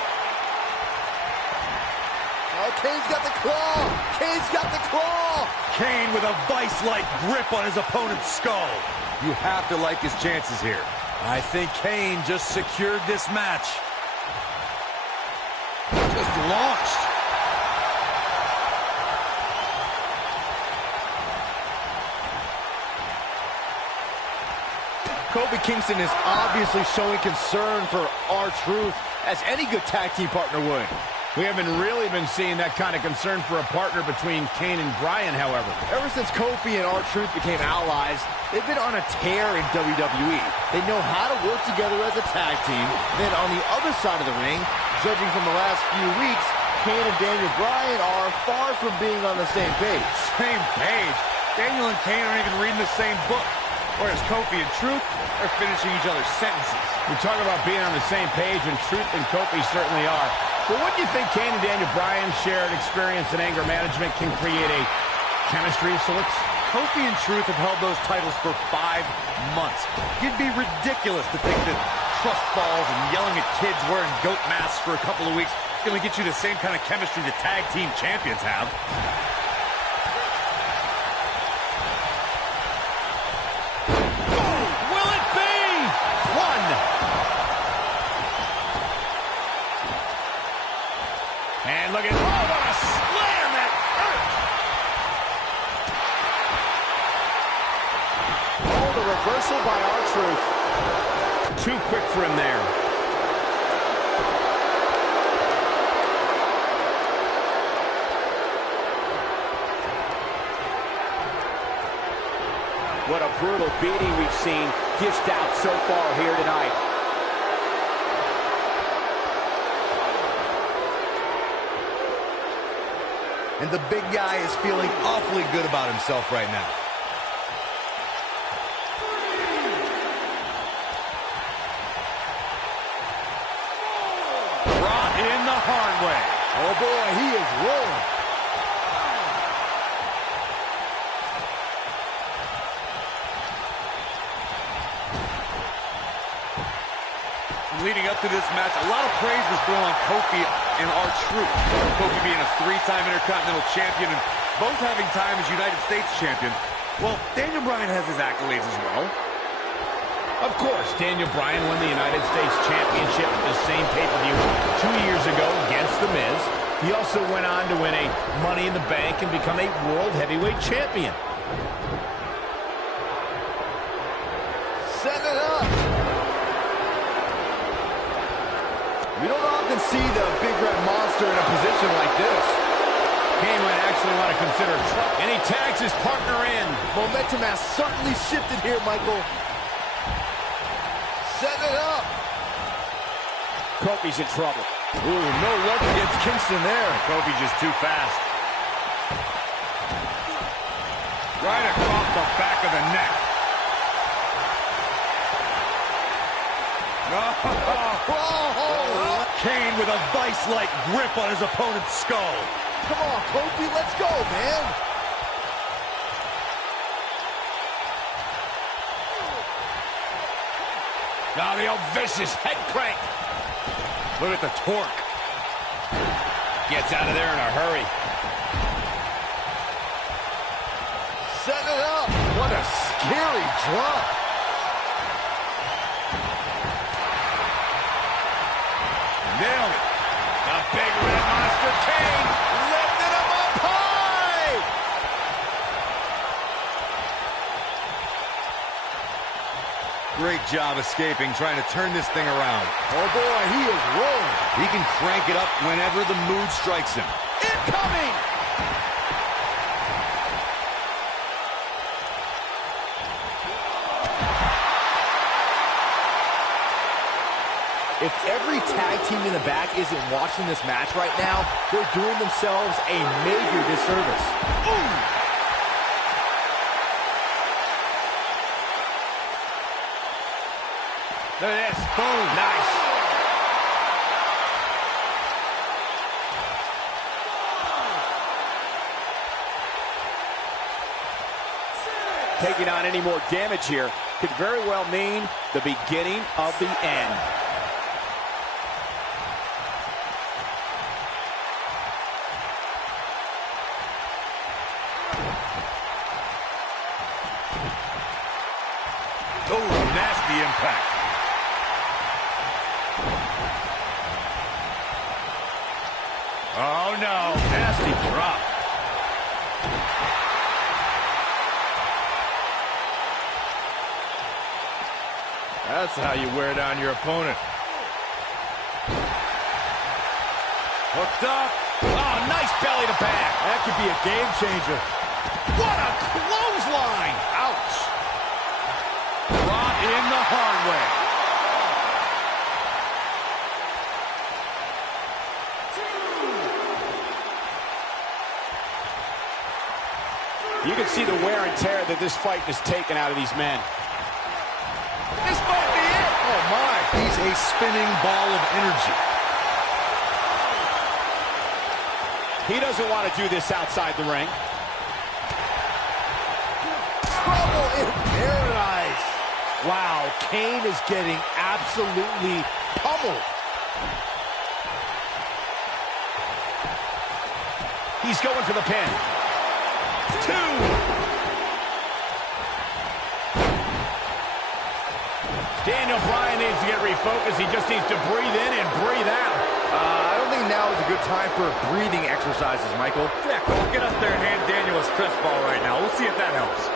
Oh, Kane's got the claw! Kane's got the claw! Kane with a vice-like grip on his opponent's skull. You have to like his chances here. I think Kane just secured this match. Just launched. Kofi Kingston is obviously showing concern for R-Truth, as any good tag team partner would. We haven't really been seeing that kind of concern for a partner between Kane and Bryan, however. Ever since Kofi and R-Truth became allies, they've been on a tear in WWE. They know how to work together as a tag team. Then on the other side of the ring, judging from the last few weeks, Kane and Daniel Bryan are far from being on the same page. Same page? Daniel and Kane aren't even reading the same book. Whereas Kofi and Truth are finishing each other's sentences. We talk about being on the same page, and Truth and Kofi certainly are. But what do you think Kane and Daniel Bryan's shared experience in anger management can create a chemistry of sorts? Kofi and Truth have held those titles for 5 months. It'd be ridiculous to think that trust falls and yelling at kids wearing goat masks for a couple of weeks is going to get you the same kind of chemistry the tag team champions have. Will it be? One. And look at, oh, what a slam that hurt. Oh, the reversal by R-Truth. Too quick for him there. What a brutal beating we've seen dished out so far here tonight. And the big guy is feeling awfully good about himself right now. Brought in the hard way. Oh boy, he is rolling. Leading up to this match, a lot of praise was thrown on Kofi and R-Truth. Kofi being a 3-time Intercontinental Champion and both having time as United States Champion. Well, Daniel Bryan has his accolades as well. Of course, Daniel Bryan won the United States Championship at the same pay-per-view 2 years ago against The Miz. He also went on to win a Money in the Bank and become a World Heavyweight Champion. Set it up. We don't often see the big red monster in a position like this. Kane might actually want to consider trouble. And he tags his partner in. Momentum has certainly shifted here, Michael. Set it up. Kofi's in trouble. Ooh, no luck against Kingston there. Kofi's just too fast. Right across the back of the neck. Oh. Kane with a vice-like grip on his opponent's skull. Come on, Kofi, let's go, man. Now the old vicious head crank. Look at the torque. Gets out of there in a hurry. Set it up. What a scary drop. Nailed it. The big red monster Kane lifted him up high. Great job escaping, trying to turn this thing around. Oh, boy, he is rolling. He can crank it up whenever the mood strikes him. Incoming. If every tag team in the back isn't watching this match right now, they're doing themselves a major disservice. Ooh. Look at this. Boom. Nice. Taking on any more damage here could very well mean the beginning of the end. Oh, nasty impact. Oh, no. Nasty drop. That's how you wear down your opponent. Hooked up. Oh, nice belly to back. That could be a game changer. What a clothesline. Ouch. Brought in the hard way. You can see the wear and tear that this fight has taken out of these men. This might be it. Oh, my. He's a spinning ball of energy. He doesn't want to do this outside the ring. Trouble in paradise. Wow, Kane is getting absolutely pummeled. He's going for the pin. 2. Daniel Bryan needs to get refocused. He just needs to breathe in and breathe out. I don't think now is a good time for breathing exercises, Michael. Yeah, Cole, get up there and hand Daniel a stress ball right now. We'll see if that helps.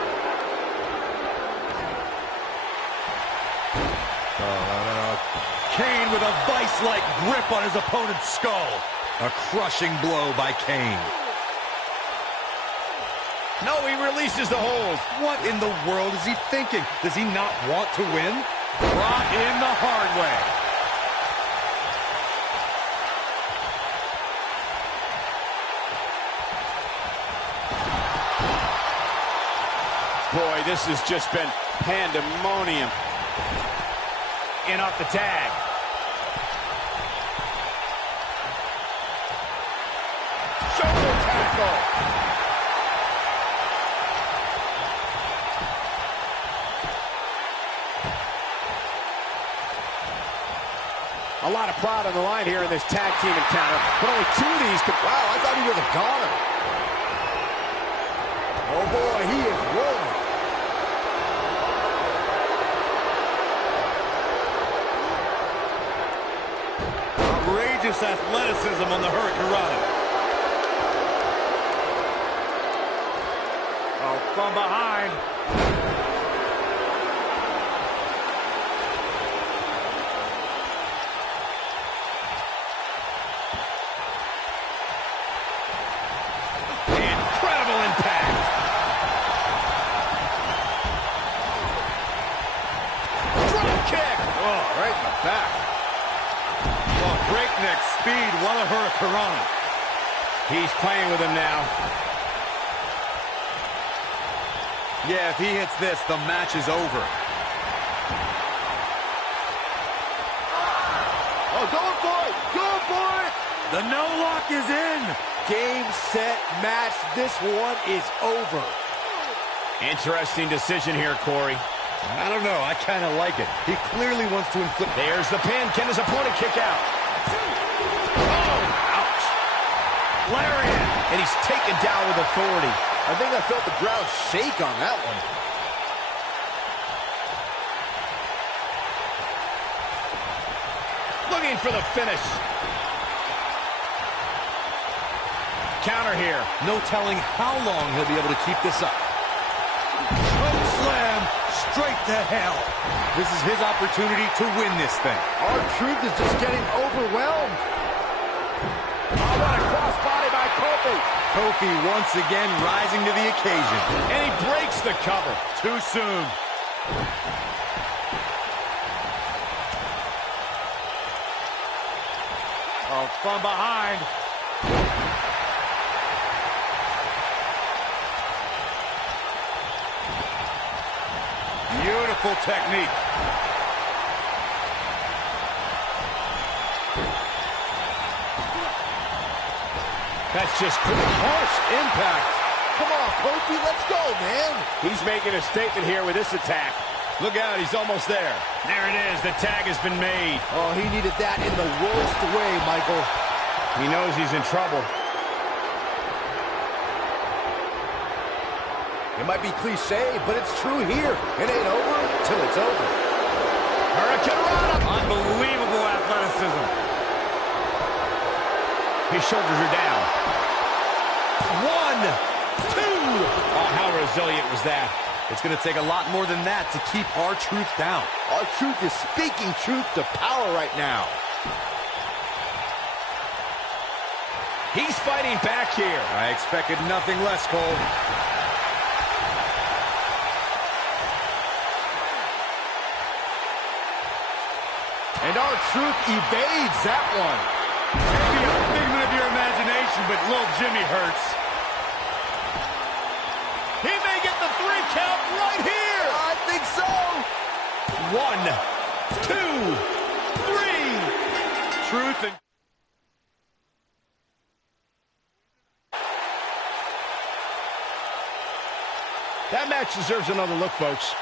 Kane with a vice-like grip on his opponent's skull. A crushing blow by Kane. No, he releases the hold. What in the world is he thinking? Does he not want to win? Brought in the hard way. Boy, this has just been pandemonium. In off the tag. Shoulder tackle. A lot of pride on the line here in this tag team encounter, but only 2 of these could... Wow, I thought he was a goner. Oh boy, he is rolling. Outrageous athleticism on the Hurricanrana. Oh, from behind. Incredible impact. Drop kick. Oh, right in the back. Well, breakneck speed, what a Hurricanrana. He's playing with him now. Yeah, if he hits this, the match is over. Oh, going for it! Going for it! The no lock is in. Game, set, match. This one is over. Interesting decision here, Corey. I don't know, I kind of like it. He clearly wants to inflict... There's the pin. Can his opponent kick out? Oh, ouch. Lariat. And he's taken down with authority. I think I felt the ground shake on that one. Looking for the finish. Counter here. No telling how long he'll be able to keep this up. Choke slam straight to hell. This is his opportunity to win this thing. R-Truth is just getting overwhelmed. Oh, what a crossbody by Kofi. Kofi once again rising to the occasion. And he breaks the cover. Too soon. Oh, from behind. Beautiful technique. That's just Harsh impact. Come on, Kofi, let's go, man. He's making a statement here with this attack. Look out, he's almost there. There it is, the tag has been made. Oh, he needed that in the worst way, Michael. He knows he's in trouble. It might be cliche, but it's true here. It ain't over till it's over. Hurricanrana. Unbelievable athleticism. His shoulders are down. 1, 2. Oh, how resilient was that? It's going to take a lot more than that to keep R-Truth down. R-Truth is speaking truth to power right now. He's fighting back here. I expected nothing less, Cole. And R-Truth evades that one. Maybe a figment of your imagination, but little Jimmy hurts. He may get the 3 count right here. I think so. 1, 2, 3. Truth and... That match deserves another look, folks.